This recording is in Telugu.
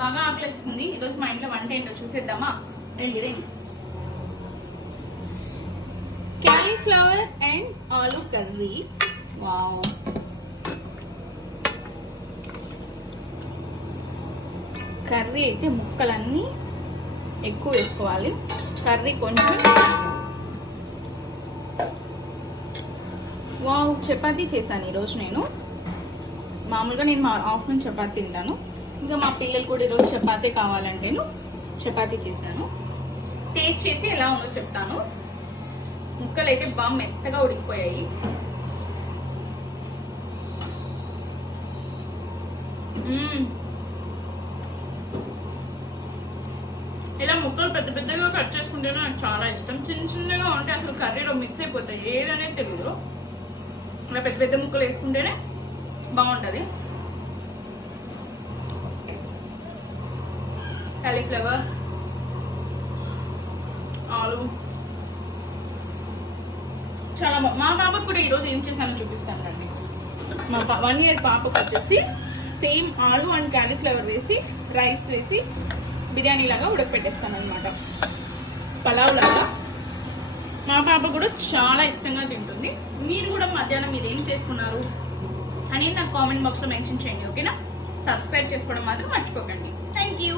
బాగా ఆకలిస్తుంది. ఈరోజు మా ఇంట్లో వంట ఏంటో చూసేద్దామా? రండి రండి. Cauliflower and aloo curry. Wow, curry అయితే ముక్కలన్నీ ఎక్కువ వేసుకోవాలి. కర్రీ కొంచెం. వావ్, చపాతీ చేశాను ఈరోజు నేను. మామూలుగా నేను మా ఆఫ్టర్నూన్ చపాతీ తింటాను. ఇంకా మా పిల్లలు కూడా ఈరోజు చపాతీ కావాలంటేను చపాతీ చేశాను. టేస్ట్ చేసి ఎలా ఉందో చెప్తాను. ముక్కలు అయితే బాగా మెత్తగా ఉడికిపోయాయి. ఇలా ముక్కలు పెద్ద పెద్దగా కట్ చేసుకుంటేనే నాకు చాలా ఇష్టం. చిన్న చిన్నగా ఉంటే అసలు కర్రీలో మిక్స్ అయిపోతాయి, ఏదనేది తెలియదు. ఇలా పెద్ద పెద్ద ముక్కలు వేసుకుంటేనే బాగుంటుంది. కాలీఫ్లవర్, ఆలు చాలా మా పాపకు కూడా ఈరోజు ఏం చేశానో చూపిస్తాను రండి. మా 1 year పాపకు వచ్చేసి సేమ్ ఆలు అండ్ కాలీఫ్లవర్ వేసి రైస్ వేసి బిర్యానీ లాగా ఉడకపెట్టేస్తాను అనమాట, పలావ్ లాగా. మా పాప కూడా చాలా ఇష్టంగా తింటుంది. మీరు కూడా మధ్యాహ్నం మీరు ఏం చేసుకున్నారు అనేది నాకు కామెంట్ బాక్స్లో మెన్షన్ చేయండి, ఓకేనా? సబ్స్క్రైబ్ చేసుకోవడం మాత్రం మర్చిపోకండి. Thank you.